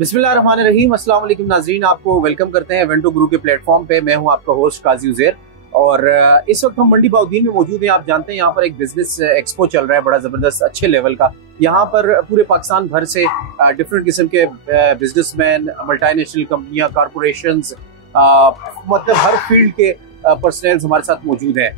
बिस्मिल्लाहिर्रहमानिर्रहीम। अस्सलाम वालेकुम नाज़रीन, आपको वेलकम करते हैं इवेंटो गुरु के प्लेटफॉर्म पे। मैं हूं आपका होस्ट काजी उज़ैर और इस वक्त हम मंडी बाउद्दीन में मौजूद हैं। आप जानते हैं यहाँ पर एक बिजनेस एक्सपो चल रहा है, बड़ा ज़बरदस्त अच्छे लेवल का। यहाँ पर पूरे पाकिस्तान भर से डिफरेंट किस्म के बिजनेसमैन, मल्टीनेशनल कंपनियां, कॉरपोरेशंस, मतलब हर फील्ड के पर्सनल्स हमारे साथ मौजूद हैं।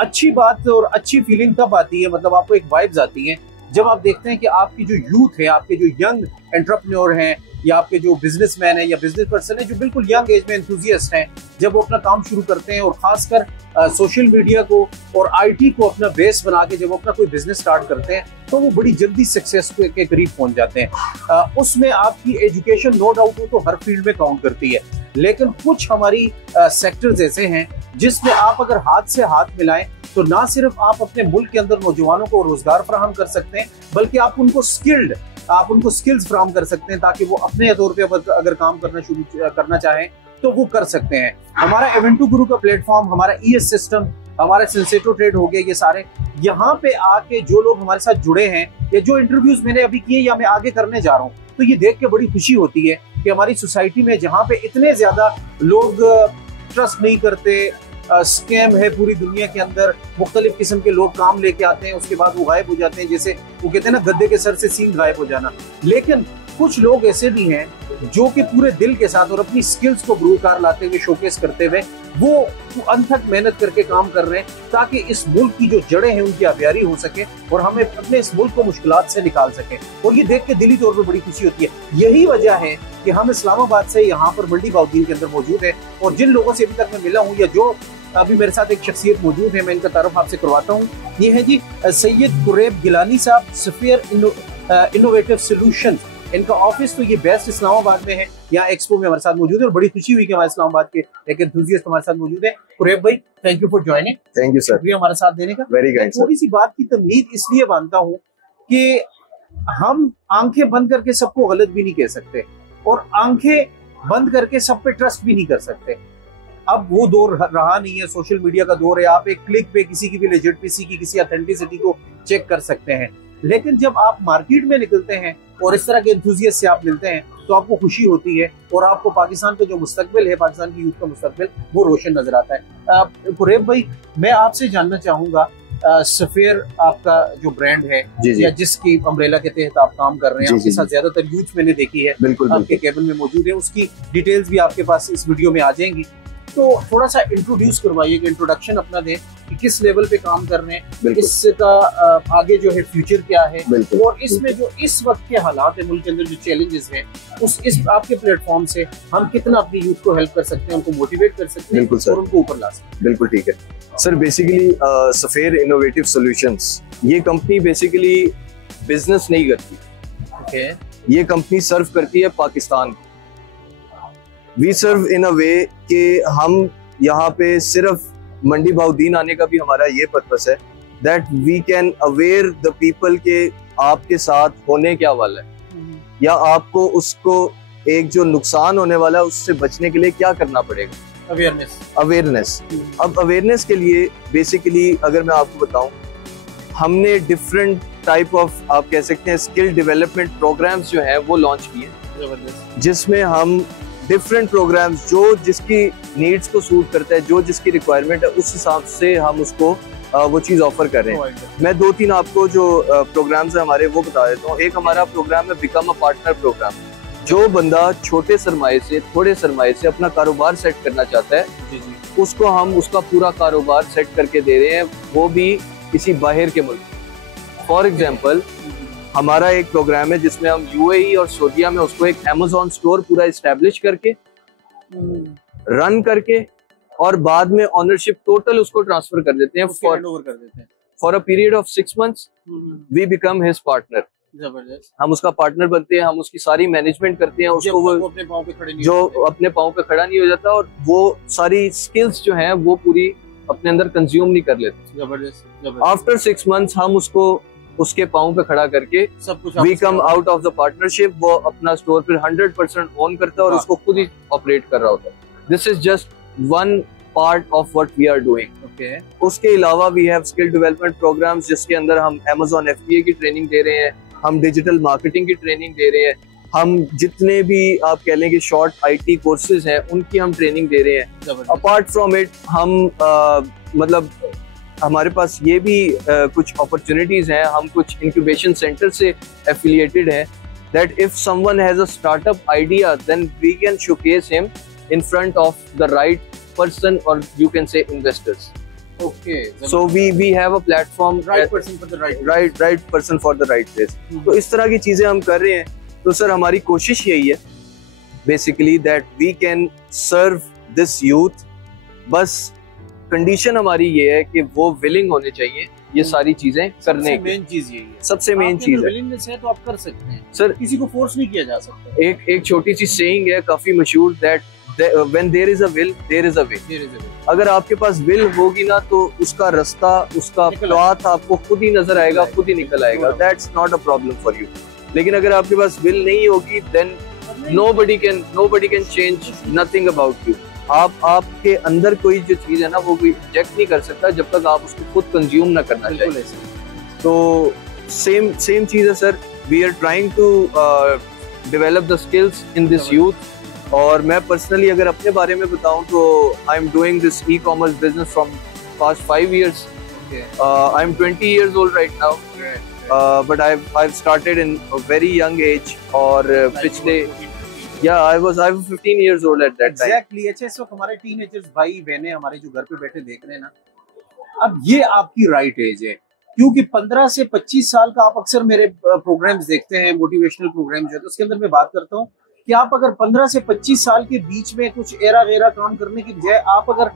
अच्छी बात और अच्छी फीलिंग तब आती है, मतलब आपको एक वाइब्स आती है जब आप देखते हैं कि आपकी जो यूथ है, आपके जो यंग एंटरप्रेन्योर हैं या आपके जो बिजनेसमैन है या बिजनेस पर्सन है जो बिल्कुल यंग एज में एंथुजियास्ट हैं, जब वो अपना काम शुरू करते हैं और खासकर सोशल मीडिया को और आईटी को अपना बेस बना के जब वो अपना कोई बिजनेस स्टार्ट करते हैं तो वो बड़ी जल्दी सक्सेस के करीब पहुंच जाते हैं। उसमें आपकी एजुकेशन नो डाउट हो तो हर फील्ड में काउंट करती है, लेकिन कुछ हमारी सेक्टर्स ऐसे हैं जिसमें आप अगर हाथ से हाथ मिलाएं तो ना सिर्फ आप अपने मुल्क के अंदर नौजवानों को रोजगार फराहम कर सकते हैं, बल्कि आप उनको स्किल्स फराहम कर सकते हैं ताकि वो अपने तौर पे अगर काम करना शुरू करना चाहें तो वो कर सकते हैं। हमारा इवेंटो गुरु का प्लेटफॉर्म, हमारा ईएस सिस्टम, हमारा सेंसेटो ट्रेड हो गए, ये सारे यहाँ पे आके जो लोग हमारे साथ जुड़े हैं या जो इंटरव्यूज मैंने अभी किए या मैं आगे करने जा रहा हूँ, तो ये देख के बड़ी खुशी होती है कि हमारी सोसाइटी में जहाँ पे इतने ज्यादा लोग ट्रस्ट नहीं करते, स्कैम है पूरी दुनिया के अंदर, मुख्तलिफ किस्म के लोग काम लेके आते हैं, उसके बाद वो गायब हो जाते हैं, जैसे वो कहते हैं ना गद्दे के सर से सींग गायब हो जाना। लेकिन कुछ लोग ऐसे भी हैं जो कि पूरे दिल के साथ और अपनी स्किल्स को बरूकार लाते हुए, शोकेस करते हुए वो अनथक मेहनत करके काम कर रहे हैं ताकि इस मुल्क की जो जड़ें हैं उनकी आबियारी हो सके और हमें अपने इस मुल्क को मुश्किलात से निकाल सके। और ये देख के दिली तौर पर बड़ी खुशी होती है। यही वजह है कि हम इस्लामाबाद से यहाँ पर मंडी बाउद्दीन के अंदर मौजूद है और जिन लोगों से अभी तक मैं मिला हूँ या जो अभी मेरे साथ एक शख्सियत मौजूद है, मैं इनका तारुफ आपसे करवाता हूँ। ये है जी सैयद कुरैब गिलानी साहब, सफीर इनोवेटिव सॉल्यूशंस। इनका ऑफिस तो ये बेस्ट इस्लामाबाद में है, यहाँ एक्सपो में हमारे साथ मौजूद है और बड़ी खुशी हुई कि हमारे इस्लामाबाद के एक एंथुसियास्ट हमारे साथ मौजूद है। कुरैब भाई, thank you for joining. Thank you sir, शुक्रिया हमारे साथ देने का। Very kind sir. थोड़ी सी बात की तमहीद इसलिए मानता हूँ कि हम आंखें बंद करके सबको गलत भी नहीं कह सकते और आंखें बंद करके सब पे ट्रस्ट भी नहीं कर सकते। अब वो दौर रहा नहीं है, सोशल मीडिया का दौर है। आप एक क्लिक पे किसी की भी लेजिटिमेसी की, किसी ऑथेंटिसिटी को चेक कर सकते हैं। लेकिन जब आप मार्केट में निकलते हैं और इस तरह के एंथुसियास्ट से आप मिलते हैं तो आपको खुशी होती है और आपको पाकिस्तान का जो मुस्तकबिल है, पाकिस्तान की यूथ का मुस्तकबिल, वो रोशन नजर आता है। कुरैब भाई, मैं आपसे जानना चाहूंगा, सफीर आपका जो ब्रांड है या जिसकी अम्ब्रेला के तहत आप काम कर रहे हैं, आपके साथ ज्यादातर यूथ मैंने देखी है, आपके केबिन में मौजूद है, उसकी डिटेल्स भी आपके पास इस वीडियो में आ जाएंगी। तो थोड़ा सा इंट्रोड्यूस करवाइए, इंट्रोडक्शन अपना दें कि किस लेवल पे काम कर रहे हैं, इसका आगे जो है फ्यूचर क्या है और इसमें जो इस वक्त के हालात है मुल्क के अंदर, जो चैलेंजेस हैं, इस आपके प्लेटफॉर्म से हम कितना अपनी यूथ को हेल्प कर सकते हैं, उनको मोटिवेट कर सकते हैं और उनको ऊपर ला सकते हैं। बिल्कुल ठीक है सर। बेसिकली सफीर इनोवेटिव सॉल्यूशंस, ये कंपनी बेसिकली बिजनेस नहीं करती। ओके, ये कंपनी सर्व करती है पाकिस्तान को। वी सर्व इन अ वे कि हम यहाँ पे सिर्फ मंडी बाउद्दीन आने का भी हमारा ये पर्पस है that we can aware the people के आपके साथ होने क्या वाला है या आपको उसको एक जो नुकसान होने वाला है उससे बचने के लिए क्या करना पड़ेगा। अवेयरनेस। अब अवेयरनेस के लिए बेसिकली अगर मैं आपको बताऊं, हमने डिफरेंट टाइप ऑफ, आप कह सकते हैं, स्किल डेवलपमेंट प्रोग्राम्स जो हैं वो लॉन्च किए, जिसमें हम डिफरेंट प्रोग्राम्स जो जिसकी नीड्स को सूट करता है, जो जिसकी रिक्वायरमेंट है, उस हिसाब से हम उसको वो चीज ऑफर कर रहे हैं। मैं 2-3 आपको जो प्रोग्राम्स है हमारे वो बता देता हूँ। एक हमारा प्रोग्राम है बिकम अ पार्टनर प्रोग्राम। जो बंदा छोटे सरमाए से, थोड़े सरमाए से अपना कारोबार सेट करना चाहता है, उसको हम उसका पूरा कारोबार सेट करके दे रहे हैं, वो भी किसी बाहर के मुल्क। फॉर एग्जाम्पल, हमारा एक प्रोग्राम है जिसमें हम यूएई और सऊदीया में उसको एक अमेज़न स्टोर पूरा इस्टेब्लिश करके, रन करके और बाद में ऑनरशिप टोटल उसको ट्रांसफर कर देते हैं for a period of 6 months। We become his partner. जबरदस्त। हम उसका पार्टनर बनते हैं, हम उसकी सारी मैनेजमेंट करते हैं, उसको वो अपने पाँव पे खड़े नहीं जो अपने पाँव पे खड़ा नहीं हो जाता और वो सारी स्किल्स जो हैं वो पूरी अपने अंदर कंज्यूम नहीं कर लेते। जबरदस्त। आफ्टर 6 months हम उसको उसके पाँव पे खड़ा करके सब कुछ we come out of the partnership, वो अपना स्टोर फिर 100% ओन करता है और उसको खुद ही ऑपरेट कर रहा होता है। This is just one part of what we are doing. उसके अलावा we have skill development programs जिसके अंदर हम Amazon FBA की ट्रेनिंग दे रहे हैं, हम डिजिटल मार्केटिंग की ट्रेनिंग दे रहे हैं, हम जितने भी आप कह लें कि शॉर्ट IT कोर्सेज हैं उनकी हम ट्रेनिंग दे रहे हैं। अपार्ट फ्रॉम इट हम मतलब हमारे पास ये भी कुछ अपॉर्चुनिटीज हैं, हम कुछ इंक्यूबेशन सेंटर से एफिलिएटेड हैं, that if someone has a startup idea then we can showcase him in front of the right person, or you can say investors. Okay. So we have a platform. Right person for the right. Right person for the right place. तो इस तरह की चीजें हम कर रहे हैं। तो सर हमारी कोशिश यही है basically that we can serve this youth। बस कंडीशन हमारी ये है कि वो willing होने चाहिए ये सारी चीजें करने की। मेन चीज यही है, सबसे मेन चीज है। विलिंगनेस है तो आप कर सकते हैं सर, किसी को फोर्स नहीं किया जा सकता। एक छोटी सी सेइंग है काफी मशहूर, that when there is a will there is a way। अगर आपके पास विल होगी ना तो उसका रास्ता, उसका पाथ आपको खुद ही नजर आएगा, खुद ही निकल आएगा। That's not a problem for you. लेकिन अगर आपके पास विल नहीं होगी then nobody can change nothing about you। आपके अंदर कोई जो चीज है ना वो कोई इंजेक्ट नहीं कर सकता जब तक आप उसको खुद कंज्यूम ना करना चाहिए। तो सेम चीज है sir, we are trying to develop the skills in this youth. और मैं पर्सनली अगर अपने बारे में बताऊं तो I am doing this e-commerce business from past 5 years। आई एम 20 years old right now, but I've started in a very young age। और पिछले I was 15 years old at that time। Exactly। अच्छा, इस वक्त हमारे टीनेजर्स भाई बहनें हमारे जो घर पे बैठे देख रहे हैं ना, अब ये आपकी राइट एज है, क्योंकि 15 से 25 साल का आप अक्सर मेरे प्रोग्राम्स देखते हैं, मोटिवेशनल प्रोग्राम जो है, तो उसके अंदर मैं बात करता हूँ कि आप अगर 15 से 25 साल के बीच में कुछ एरा वेरा काम करने की बजाय आप अगर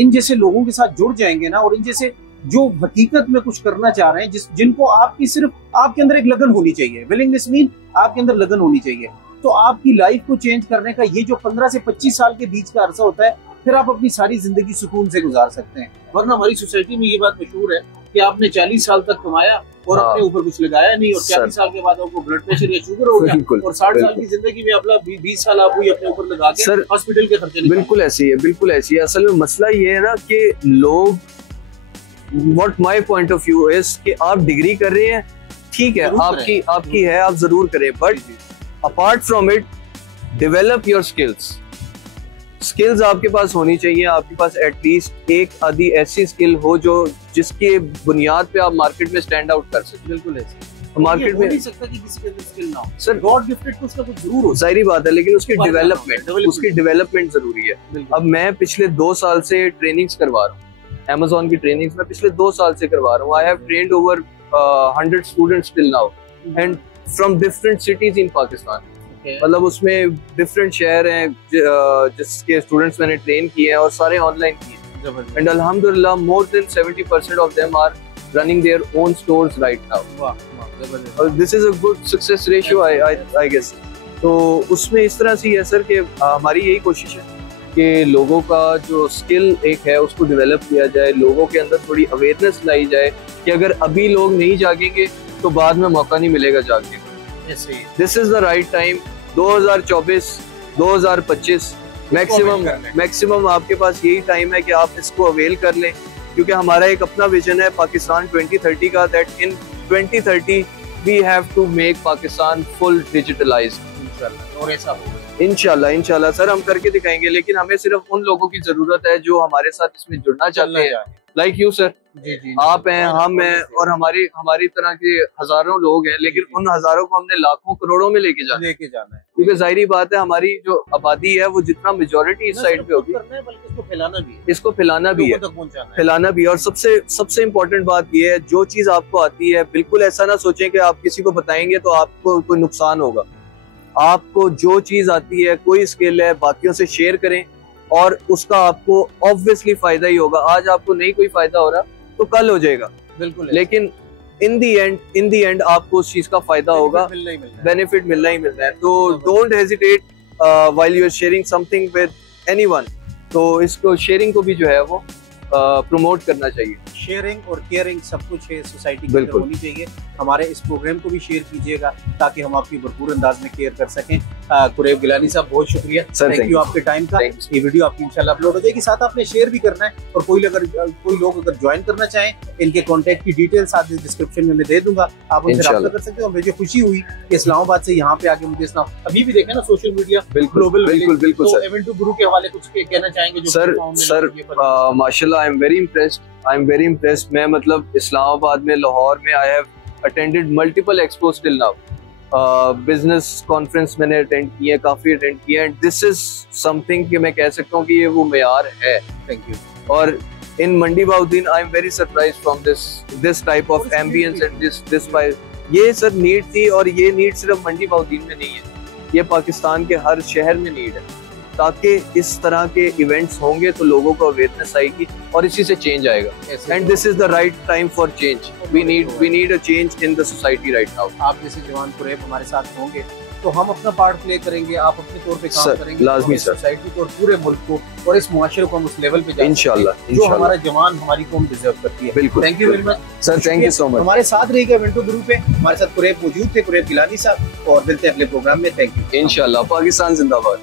इन जैसे लोगों के साथ जुड़ जाएंगे ना, और इन जैसे जो हकीकत में कुछ करना चाह रहे हैं, जिनको आपकी सिर्फ आपके अंदर एक लगन होनी चाहिए, विलिंगनेस मीन आपके अंदर लगन होनी चाहिए, तो आपकी लाइफ को चेंज करने का ये जो 15 से 25 साल के बीच का अरसा होता है, फिर आप अपनी सारी जिंदगी सुकून से गुजार सकते हैं। वरना हमारी सोसाइटी में ये बात मशहूर है कि आपने 40 साल तक कमाया और अपने ऊपर कुछ लगाया नहीं, और 40 साल के बाद आपको ब्लड प्रेशर या शुगर हो गया, और 60 साल की जिंदगी में अपना 20 साल आप वही अपने ऊपर लगा के हॉस्पिटल के खर्चे। बिल्कुल ऐसी है, बिल्कुल ऐसी है। असल में मसला ये है ना कि लोग, what my point of view is कि आप डिग्री कर रहे हैं, ठीक है, आपकी है, आप जरूर करें, but apart from it develop your skills आपके पास होनी चाहिए। आपके पास एटलीस्ट एक आधी ऐसी स्किल हो जो जिसके बुनियाद पे आप मार्केट में स्टैंड आउट कर सकते। बिल्कुल ऐसे मार्केट में नहीं सकता कि किसी के अंदर स्किल ना हो। सर गॉड गिफ्टेड तो उसका कुछ जरूर हो, जाहिर बात है, लेकिन उसकी डेवलपमेंट जरूरी है। अब मैं पिछले 2 साल से ट्रेनिंग्स करवा रहा हूँ, Amazon की ट्रेनिंग्स मैं पिछले 2 साल से करवा रहा हूँ। I have trained over 100 students till now and from different cities in Pakistan. मतलब उसमें डिफरेंट शहर हैं जिसके स्टूडेंट्स मैंने ट्रेन किए हैं और सारे ऑनलाइन किए, एंड अल्हम्दुलिल्लाह more than 70% of them are running their own stores right now. This is a good success ratio I guess. तो उसमें इस तरह से है सर कि हमारी यही कोशिश है कि लोगों का जो स्किल एक है उसको डेवलप किया जाए, लोगों के अंदर थोड़ी अवेयरनेस लाई जाए कि अगर अभी लोग नहीं जागेंगे तो बाद में मौका नहीं मिलेगा जागने का। This is the right time. 2024 2025 maximum आपके पास यही टाइम है कि आप इसको अवेल कर लें, क्योंकि हमारा एक अपना विजन है पाकिस्तान 2030 का, that in 2030 we have to make Pakistan full digitalized. और ऐसा होगा इंशाल्लाह सर, हम करके दिखाएंगे। लेकिन हमें सिर्फ उन लोगों की जरूरत है जो हमारे साथ इसमें जुड़ना चाहते हैं, लाइक यू सर। जी। आप हैं, हम हैं, और हमारी तरह के हजारों लोग हैं, लेकिन उन हजारों को हमने लाखों करोड़ों में लेके जाना है, क्योंकि जाहिर बात है हमारी जो आबादी है वो जितना मेजोरिटी इस साइड पे होगी, इसको फैलाना भी है। और सबसे इम्पोर्टेंट बात ये है, जो चीज आपको आती है बिल्कुल ऐसा ना सोचें कि आप किसी को बताएंगे तो आपको कोई नुकसान होगा। आपको जो चीज आती है, कोई स्किल है, बाकियों से शेयर करें और उसका आपको ऑब्वियसली फायदा ही होगा। आज आपको नहीं कोई फायदा हो रहा तो कल हो जाएगा, बिल्कुल, लेकिन इन दी एंड आपको उस चीज का फायदा होगा, बेनिफिट मिलना ही मिलना है। तो don't hesitate while you are sharing something with anyone. तो इसको शेयरिंग को भी जो है वो प्रमोट करना चाहिए। शेयरिंग और केयरिंग सब कुछ है सोसाइटी के अंदर होनी चाहिए। हमारे इस प्रोग्राम को भी शेयर कीजिएगा ताकि हम आपकी भरपूर अंदाज में केयर कर सकें। कुरैब गिलानी साहब बहुत शुक्रिया, थैंक यू आपके टाइम का। ये वीडियो आपकी इंशाल्लाह अपलोड हो जाएगी, साथ आपने शेयर भी करना है। और कोई लोग अगर ज्वाइन करना चाहें, इनके कॉन्टेक्ट की डिटेल्स आप डिस्क्रिप्शन में मैं दे दूंगा, आप उनसे रब्ता कर सकते हो। मुझे खुशी हुई कि इस्लामाबाद से यहाँ पे आके मुझे अभी भी देखे ना सोशल मीडिया ग्लोबल। बिल्कुल तो इवेंटो गुरु के हवाले कुछ कहना चाहेंगे जो सर माशाल्लाह, आई एम वेरी इम्प्रेस्ड। मैं मतलब इस्लामाबाद में, लाहौर में I have attended multiple expose till now. Business conference मैंने अटेंड किए, काफी अटेंड किए, एंड दिस इज समथिंग कि मैं कह सकता हूँ कि ये वो मेयार है। Thank you. और in Mandi Bahauddin I am very surprised from this type of ambience and this ये सर नीड थी। और ये नीड सिर्फ मंडी बाउद्दीन में नहीं है, ये पाकिस्तान के हर शहर में नीड है, ताकि इस तरह के इवेंट्स होंगे तो लोगों को अवेयरनेस आएगी और इसी से चेंज आएगा। And this is the right time for change. We need a change in the society right now. आप जैसे जवान कुरैब हमारे साथ होंगे तो हम अपना पार्ट प्ले करेंगे, आप अपने तौर पे काम करेंगे, लाजमी सर, सोसाइटी को और पूरे मुल्क को और इस मुआशरे को हम उस लेवल पे इंशाल्लाह जो हमारा जवान हमारी कौम डिजर्व करती है। बिल्कुल, thank you very much sir, thank you so much. हमारे साथ रहिएगा इवेंटो ग्रुप पे, हमारे साथ कुरैब मौजूद थे, कुरैब गिलानी साहब, और मिलते हैं अगले प्रोग्राम में। Thank you. इंशाल्लाह। पाकिस्तान जिंदाबाद।